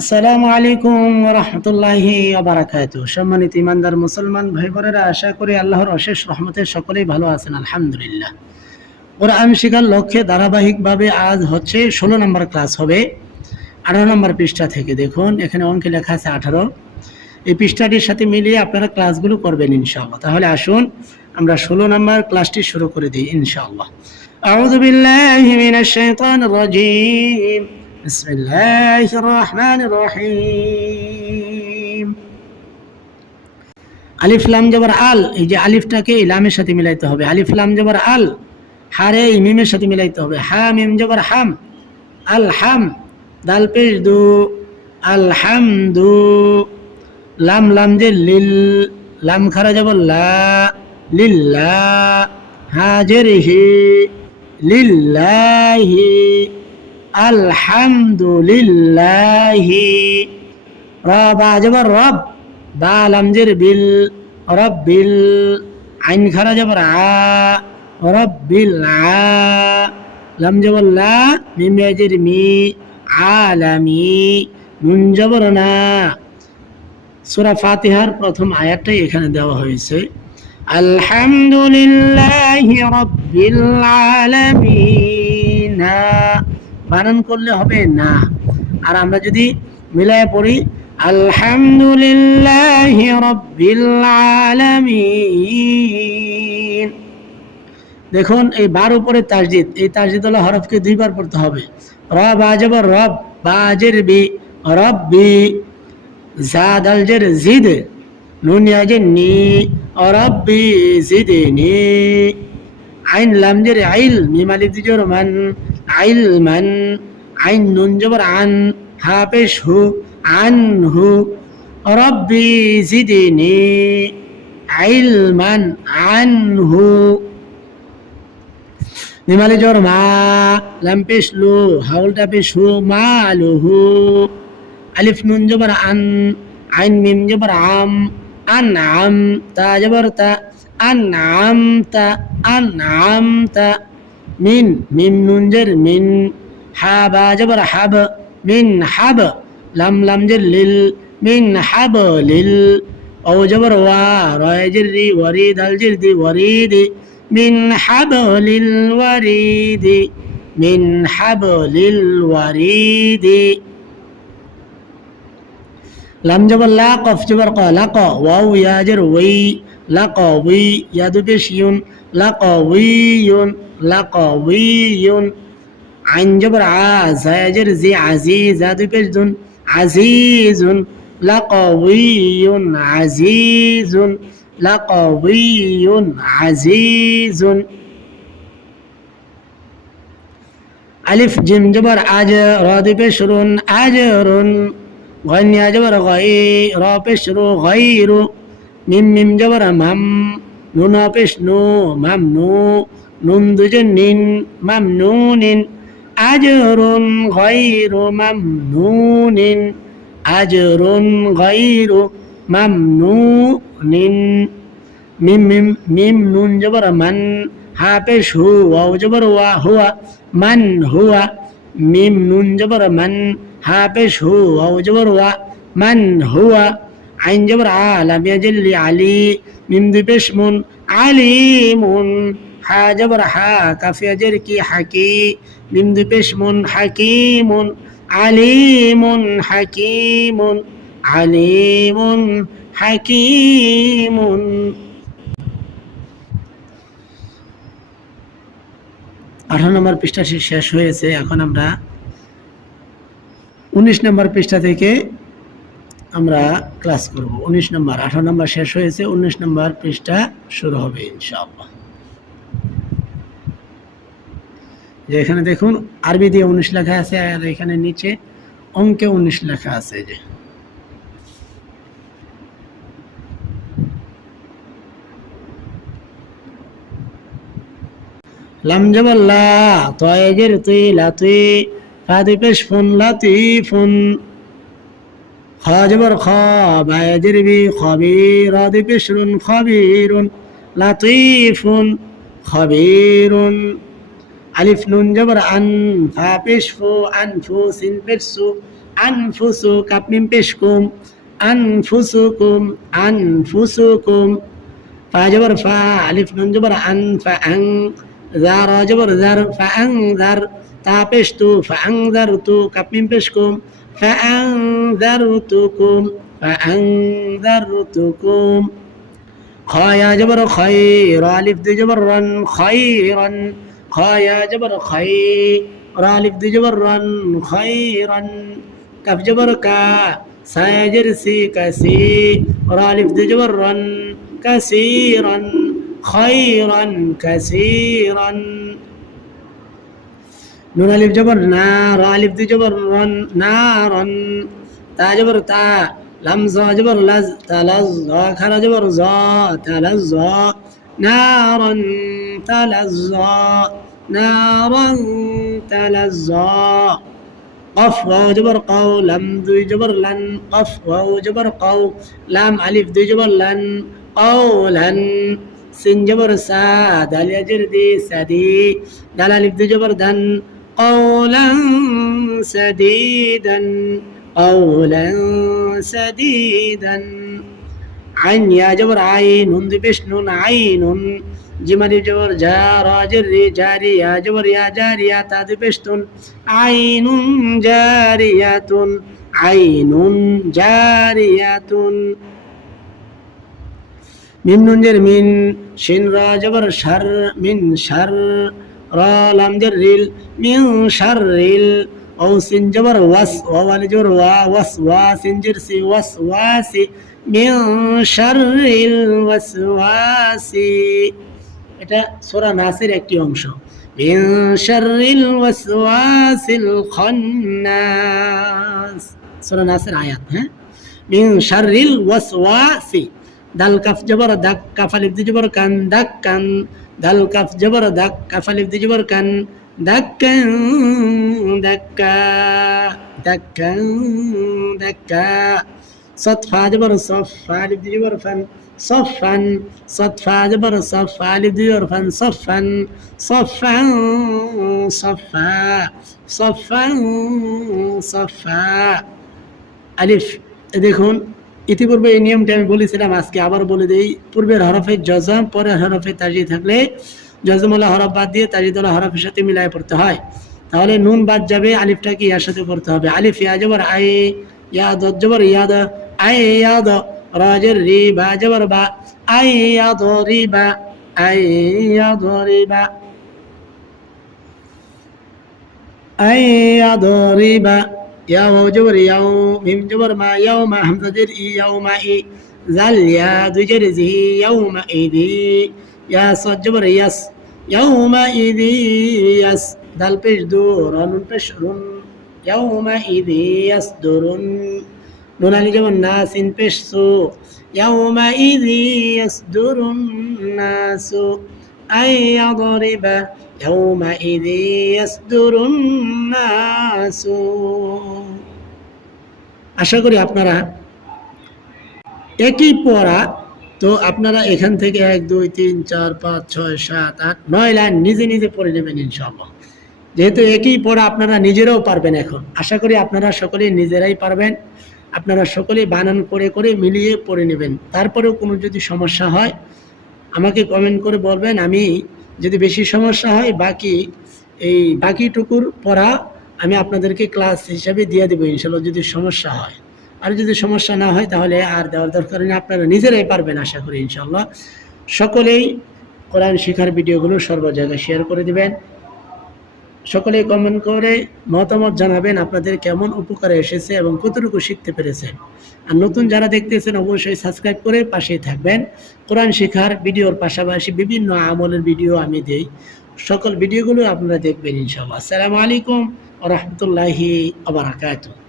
আসসালামু আলাইকুম রহমতুল্লাহ আবরাকাত সম্মানিত ইমানদার মুসলমান ভাই বোনেরা আশা করি আল্লাহর অশেষ রহমতে সকলেই ভালো আছেন, আলহামদুলিল্লাহ। কোরআন শেখার লক্ষ্যে ধারাবাহিকভাবে আজ হচ্ছে ষোলো নম্বর ক্লাস হবে, আঠারো নম্বর পৃষ্ঠা থেকে। দেখুন, এখানে অঙ্কে লেখা আছে আঠারো। এই পৃষ্ঠাটির সাথে মিলিয়ে আপনারা ক্লাসগুলো করবেন ইনশাআল্লাহ। তাহলে আসুন, আমরা ষোলো নম্বর ক্লাসটি শুরু করে দিই ইনশাআল্লাহ। আউযু বিল্লাহি মিনাশ শাইতানির রাজীম। بسم الله الرحمن الرحيم আলিফ লাম জবর আল এই যে আলিফটাকে এই লামের সাথে মিলাইতে হবে আলিফ লাম জবর আল হারে এই মিমের সাথে মিলাইতে হবে হা মিম জবর হাম আল হাম দাল পেশ দু আল হাম দু লাম লাম যে লিল লাম খারা জবর লা লিল্লা হাজের হি লিল্লাহি আলহামদুলিল্লাহি। রবা জবর রব। বা লামজের বিল রব্বিল আইন খারা জবর আ রব্বিল আ। লাম জবর লা মিম ইয়াজের মি আলামি। নুন না। সূরা ফাতিহার প্রথম আয়াতটাই এখানে দেওয়া হয়েছে। আলহামদুলিল্লাহি রাব্বিল আলামিন। বানান করলে হবে না। আর আমরা যদি মিলায় পড়ি, আলহামদুলিল্লাহ রব্বিল আলামিন। দেখুন, এই বার উপরে তাসজিদ, এই তাসজিদ হলো হরফকে দুইবার পড়তে হবে। রব আজবর রব বাজের বি রব্বি জাদ আলজের জিদ, নুন ইয়াজের নি রব্বি জিদনি আইন লামজের আইল, মিম আলিফ দিজর মান। আইলমান, আইন নুন জবর আন হাফেজ হু আন হু রব্বি জিদিনি, আইলমান আন হু নিমালি জোর মা লাম পেশ লু হাউলটা পেশ হু মা আলু হু আলিফ নুন জবর আন, আইন মিম জবর আম আন আম তা জবর তা আন আম তা আন আম তা। মিন মিম নুনজের মিন হা বা জবর হাব, মিন হাব, লাম লামজের লিল, মিন হাব, লিল ও জবর ওয়া রয়েজের রি ওয়ারিদ আলজির দি ওয়ারিদি মিন হাব, লিল ওয়ারিদি মিন হাব, লিল ওয়ারিদি লাম জবর লা, কফ জবর ক, লা, ক, ওয়াও ইয়াজের ওয়াই লা, ক ওয়ি ইয়াদু পেশ ইউন লা, ক ওয়ি ইউন। لقوي عزيز ألف جيم جبر أج راد بشرون أجر غني جبر غي را بشرو غير মিম মিম জবর মাম নুন পেশ নু মাম নু নুন দুজে নিন মাম নু নিন আজরুন গায়রু মাম নু নিন আজরুন গায়রু মাম নু নিন মিম মিম মিম নুন জবর মান হা পেশ হু ওয়াও জবর ওয়া হুয়া, মান হুয়া। মিম নুন জবর মান হা পেশ হু ওয়াও জবর ওয়া, মান হুয়া। আইন জবর আলাম ইয়াজিল্লি আলী, মিম দুপেশ মুন আলিমুন হা, জবর হা কাফিয়াজের কি হাকি? মিম দুপেশ মুন হাকিমুন, আলিমুন হাকিমুন আলিমুন হাকিমুন। আঠারো নম্বর পৃষ্ঠা শেষ হয়েছে, এখন আমরা উনিশ নম্বর পৃষ্ঠা থেকে আমরা ক্লাস করব। উনিশ নম্বর, আঠারো নম্বর শেষ হয়েছে, উনিশ নম্বর পৃষ্ঠা শুরু হবে, ইনশাআল্লাহ। যে এখানে দেখুন, আরবি দিয়ে উনিশ লেখা আছে আর এখানে নিচে অঙ্কে উনিশ লেখা আছে যে। লাতিফুন খ জবর খ রুন খবিরুন লাতুই ফোন খবিরুন। هذه بشر خبير لطيف خبير ألف نون جبر أن فا بشفو أنفو سين برسو আনফুসু কাপ মিম পেশ কুম আনফুসুকুম আনফুসুকুম ফা জবর ফা আলিফ নুন জবর আন ফা আং জার জবর জার ফা আং জার তা পেশ তু ফা আং জার তু কাপ মিম পেশ কুম ফা আং জার তুকুম ফা আং জার তুকুম خايا جبر خير ألف دي جبر খায়া জবর খাই রা আলিফ দুই জবর রান খাই রান কাফ জবর কা সাজের সি কাসি রা আলিফ দুই জবর রান কাসিরান খাইরান কাসিরান নুন আলিফ জবর না রা আলিফ দুই জবর রন না রন তা জবর তা লাম জ জবর লাজ তালাজ খ জবর জ তালাজ জ نارا تلظى نارا تلظى. قف واو جبر قو لم ذي جبر لن. قف واو جبر قو لام ألف ذي جبر لن. قولا سن جبر سا دال يجر دي سدي دال ألف ذي جبر دن. قولا سديدا قولا سديدا আইন ইয়া জবর আইন হুন বিষ্ণুন আইন হুন জিমারি জবর যা রাজের রে জারি ইয়া জবর ইয়া জারিয়া তা বিষ্ণুন। আইনুন জারিয়াতুন আইনুন জারিয়াতুন মিম নুনজের মিন, শিন রা জবর শার, মিন শার, রা লামজের রিল মিন শার রিল। ও সিন জবর ওয়াস, ওয়া জবর ওয়া, ওয়াস ওয়া সিনজের সি, ওয়াস ওয়াসি মিন শার রিল ওয়াস ওয়াসি এটা সূরা নাসের একটি অংশ। মিন শাররিল ওয়াসওয়াসিল খান্নাস। সূরা নাসের আয়াত হ্যাঁ? মিন শাররিল ওয়াসওয়াসি। দাল কাফ জবর দাক কাফ আলিফ দি জবর কান দাক কান। দাল কাফ জবর দাক কাফ আলিফ দি জবর কান দাক্কান দাক্কা দাক্কান দাক্কা صد فا جبر صف فالف دي جبر فن صفا صد فا جبر صف فالف دي جبر فن صفا صفا صفا صفا صفا আলিফ দেখুন ইতিপূর্বে এই নিয়মটা আমি বলেছিলাম আজকে আবার বলে দেই পূর্বের হরফে জজম পরের হরফে তাজি থাকলে জজমলা হরফ বাদ দিয়ে তাজিদলা হরফের সাথে মিলায় পড়তে হয় তাহলে নুন বাদ যাবে আলিফটাকে ইয়ার সাথে পড়তে হবে আলিফ ইয়া জবর আই ইয়াদ জবর ইয়াদ أيض راج الربا جبر با أن يضرب أن يضرب أن يضرب يوم جبر يوم ميم جبر ما يوم همزة جرئي يوم إي زل يا دجرزه يوم إذي يا صد جبر يس يوم إذي يس دل بش دور بشر يوم إذي يصدر যেমন নাস ইন পেশু ইয়াউমা ইয়াসদুরুন নাসু আই ইয়াদরিবা ইয়াউমা ইয়াসদুরুন নাসু। আশা করি আপনারা একই পড়া, তো আপনারা এখান থেকে এক, দুই, তিন, চার, পাঁচ, ছয়, সাত, আট, নয় লাইন নিজে নিজে পড়ে নেবেন ইনশাল্লাহ যেহেতু একই পড়া আপনারা নিজেরাও পারবেন এখন। আশা করি আপনারা সকলেই নিজেরাই পারবেন। আপনারা সকলে বানান করে করে মিলিয়ে পড়ে নেবেন। তারপরেও কোনো যদি সমস্যা হয়, আমাকে কমেন্ট করে বলবেন, আমি যদি বেশি সমস্যা হয়, বাকি, এই বাকিটুকুর পড়া আমি আপনাদেরকে ক্লাস হিসাবে দিয়ে দেবো, ইনশাল্লাহ যদি সমস্যা হয়। আর যদি সমস্যা না হয়, তাহলে আর দেওয়ার দরকার নেই, আপনারা নিজেরাই পারবেন, আশা করি, ইনশাল্লাহ। সকলেই কোরআন শিখার ভিডিওগুলো সর্ব জায়গায় শেয়ার করে দিবেন। সকলেই কমেন্ট করে মতামত জানাবেন আপনাদের কেমন উপকারে এসেছে এবং কতটুকু শিখতে পেরেছেন। আর নতুন যারা দেখতেছেন, অবশ্যই সাবস্ক্রাইব করে পাশেই থাকবেন। কোরআন শেখার ভিডিওর পাশাপাশি বিভিন্ন আমলের ভিডিও আমি দেই। সকল ভিডিওগুলো আপনারা দেখবেন ইনশাল্লাহ আসসালামু আলাইকুম রহমতুল্লাহি আবরাকাতুহ